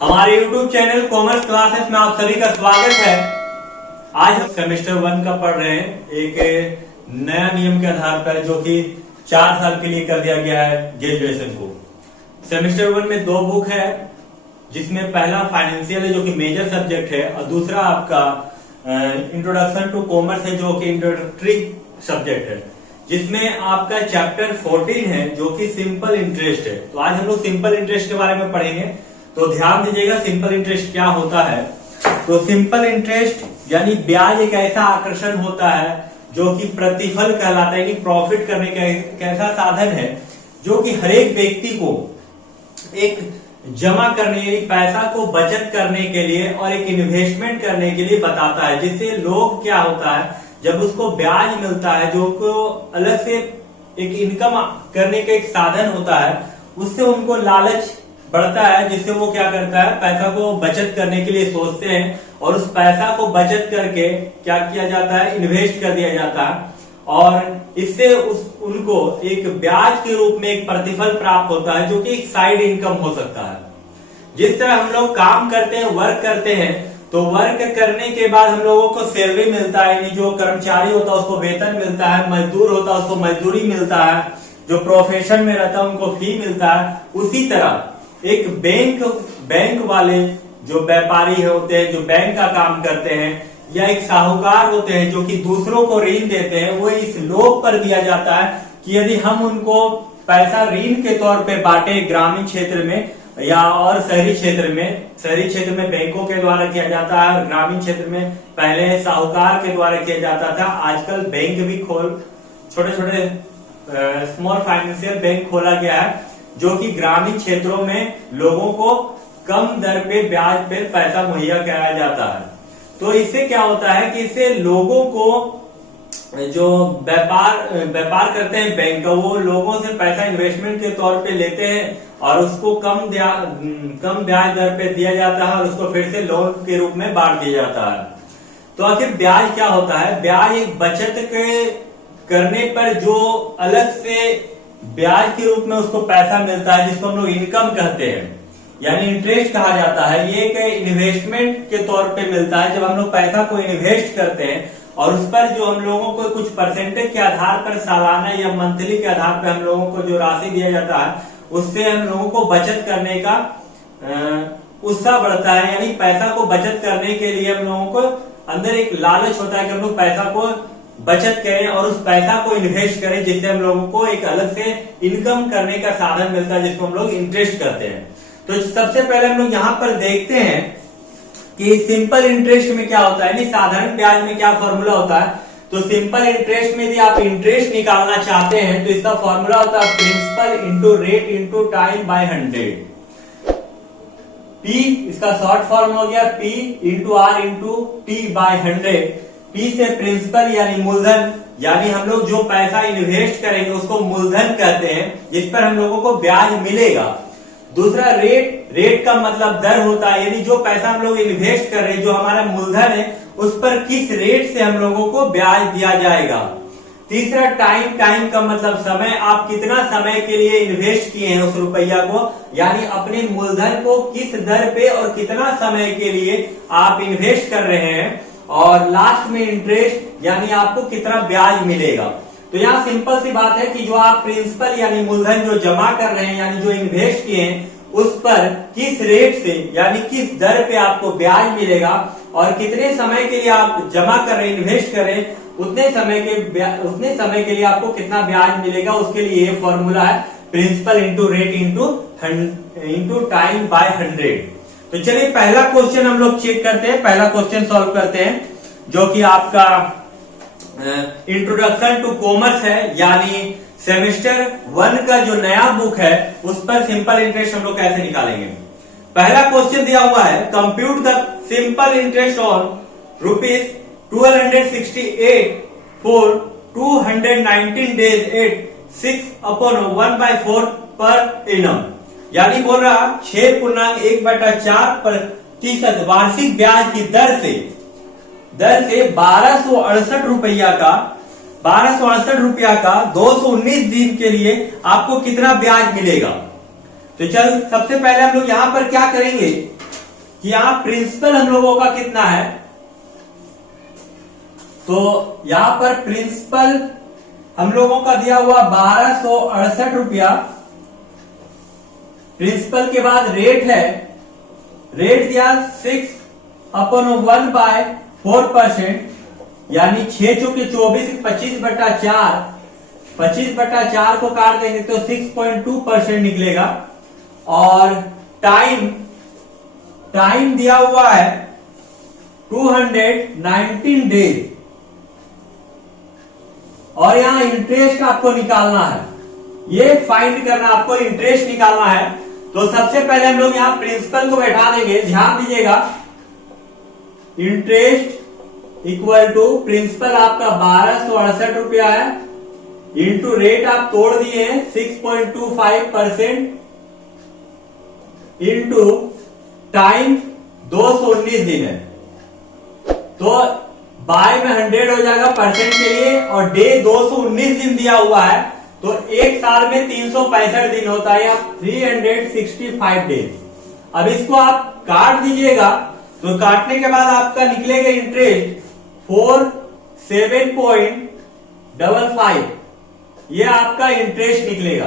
हमारे YouTube channel commerce classes में आप सभी का स्वागत है। आज हम सेमेस्टर 1 का पढ़ रहे हैं, एक नया नियम के आधार पर जो कि 4 साल के लिए कर दिया गया है ग्रेजुएशन को। सेमेस्टर 1 में 2 बुक है, जिसमें पहला फाइनेंशियल है जो कि मेजर सब्जेक्ट है, और दूसरा आपका इंट्रोडक्शन टू कॉमर्स है जो कि इंट्रोडक्टरी सब्जेक्ट है, जिसमें आपका चैप्टर 14 है जो कि सिंपल इंटरेस्ट है। तो आज हम लोग सिंपल इंटरेस्ट के बारे में पढ़ेंगे। तो ध्यान दीजिएगा सिंपल इंटरेस्ट क्या होता है। तो सिंपल इंटरेस्ट यानी ब्याज एक ऐसा आकर्षण होता है जो कि प्रतिफल कहलाता है, कि प्रॉफिट करने का एक ऐसा साधन है जो कि हर एक व्यक्ति को एक जमा करने, पैसा को बचत करने के लिए और एक इन्वेस्टमेंट करने के लिए बताता है। जिससे लोग क्या होता है, जब उसको ब्याज मिलता है जो को अलग से एक इनकम करने का एक साधन होता है, उससे उनको लालच बढ़ता है, जिससे वो क्या करता है, पैसा को बचत करने के लिए सोचते हैं और उस पैसा को बचत करके क्या किया जाता है, इन्वेस्ट कर दिया जाता है, और इससे उनको एक ब्याज के रूप में एक प्रतिफल प्राप्त होता है जो कि एक साइड इनकम हो सकता है। जिस तरह हम लोग काम करते हैं, वर्क करते हैं, तो वर्क करने के बाद हम लोगों को सैलरी मिलता है, यानी जो कर्मचारी होता है उसको वेतन मिलता है, मजदूर होता है उसको मजदूरी मिलता है, जो प्रोफेशन में रहता है उनको फी मिलता है। उसी तरह एक बैंक वाले जो व्यापारी होते हैं, जो बैंक का काम करते हैं, या एक साहूकार होते हैं जो कि दूसरों को ऋण देते हैं, वो इस लोभ पर दिया जाता है कि यदि हम उनको पैसा ऋण के तौर पे बांटे ग्रामीण क्षेत्र में या और शहरी क्षेत्र में बैंकों के द्वारा किया जाता है, ग्रामीण क्षेत्र में पहले साहूकार के द्वारा किया जाता था। आजकल बैंक भी छोटे छोटे स्मॉल फाइनेंशियल बैंक खोला गया है जो कि ग्रामीण क्षेत्रों में लोगों को कम दर पे ब्याज पे पैसा मुहैया कराया जाता है। तो इससे क्या होता है कि इससे लोगों को जो व्यापार करते हैं बैंक का, वो लोगों से पैसा इन्वेस्टमेंट के तौर पे लेते हैं और उसको कम ब्याज दर पे दिया जाता है और उसको फिर से लोन के रूप में बांट दिया जाता है। तो आखिर ब्याज क्या होता है? ब्याज एक बचत करने पर जो अलग से ब्याज के रूप में उसको पैसा मिलता है, जिसको हम लोग इनकम कहते हैं, यानी इंटरेस्ट कहा जाता है। ये एक इन्वेस्टमेंट के तौर पे मिलता है। जब हम लोग पैसा को इन्वेस्ट करते हैं और उस पर जो हम लोगों को कुछ परसेंटेज के आधार पर सालाना या मंथली के आधार पर हम लोगों को जो राशि दिया जाता है, उससे हम लोगों को बचत करने का उत्साह बढ़ता है। यानी पैसा को बचत करने के लिए हम लोगों को अंदर एक लालच होता है कि हम लोग पैसा को बचत करें और उस पैसा को इन्वेस्ट करें, जिससे हम लोगों को एक अलग से इनकम करने का साधन मिलता है, जिसको हम लोग इंटरेस्ट करते हैं। तो सबसे पहले हम लोग यहाँ पर देखते हैं कि सिंपल इंटरेस्ट में क्या होता है, यानी साधारण ब्याज में क्या फॉर्मूला होता है। तो सिंपल इंटरेस्ट में यदि आप इंटरेस्ट निकालना चाहते हैं तो इसका फॉर्मूला होता है principal into rate into time by 100। P इसका शॉर्ट फॉर्म हो गया P into R into T by 100। P से प्रिंसिपल यानी मूलधन, यानी हम लोग जो पैसा इन्वेस्ट करेंगे उसको मूलधन कहते हैं, जिस पर हम लोगों को ब्याज मिलेगा। दूसरा रेट का मतलब दर होता है, यानी जो पैसा हम लोग इन्वेस्ट कर रहे हैं, जो हमारा मूलधन है, उस पर किस रेट से हम लोगों को ब्याज दिया जाएगा। तीसरा टाइम का मतलब समय, आप कितना समय के लिए इन्वेस्ट किए हैं उस रुपया को, यानी अपने मूलधन को किस दर पे और कितना समय के लिए आप इन्वेस्ट कर रहे हैं। और लास्ट में इंटरेस्ट, यानी आपको कितना ब्याज मिलेगा। तो यहाँ सिंपल सी बात है कि जो आप प्रिंसिपल यानी मूलधन जो जमा कर रहे हैं, यानी जो इन्वेस्ट किए हैं, उस पर किस रेट से यानी किस दर पे आपको ब्याज मिलेगा और कितने समय के लिए आप जमा कर रहे हैं, इन्वेस्ट कर रहे हैं, उतने समय के लिए आपको कितना ब्याज मिलेगा। उसके लिए ये फॉर्मूला है principal into rate into time by 100। तो चलिए पहला क्वेश्चन हम लोग चेक करते हैं, पहला क्वेश्चन सॉल्व करते हैं, जो कि आपका इंट्रोडक्शन टू कॉमर्स है, यानी सेमेस्टर 1 का जो नया बुक है उस पर सिंपल इंटरेस्ट हम लोग कैसे निकालेंगे। पहला क्वेश्चन दिया हुआ है, compute the simple interest on ₹1268 for 219 days at 6/1/4 per annum, यानी बोल रहा 6.1/4% वार्षिक ब्याज की दर से 1268 रुपया का 219 दिन के लिए आपको कितना ब्याज मिलेगा। तो चल सबसे पहले हम लोग यहाँ पर क्या करेंगे, कि यहां प्रिंसिपल हम लोगों का कितना है। तो यहां पर प्रिंसिपल हम लोगों का दिया हुआ 1268 रुपया। प्रिंसिपल के बाद रेट है, रेट दिया 6/1/4%, यानी 6 चौके 24, 25/4, 25/4 को काट देंगे तो 6.2% निकलेगा। और टाइम दिया हुआ है 219 डेज। और यहां इंटरेस्ट आपको निकालना है, ये फाइंड करना, आपको इंटरेस्ट निकालना है। तो सबसे पहले हम लोग यहां प्रिंसिपल को बैठा देंगे। ध्यान दीजिएगा, इंटरेस्ट इक्वल टू प्रिंसिपल आपका 1268 रुपया है, इंटू रेट आप तोड़ दिए 6.25%, इंटू टाइम 219 दिन है। तो बाय में 100 हो जाएगा परसेंट के लिए, और डे 219 दिन दिया हुआ है, तो एक साल में 365 दिन होता है, या 365 डेज। अब इसको आप काट दीजिएगा, तो काटने के बाद आपका निकलेगा इंटरेस्ट 47.55, ये आपका इंटरेस्ट निकलेगा।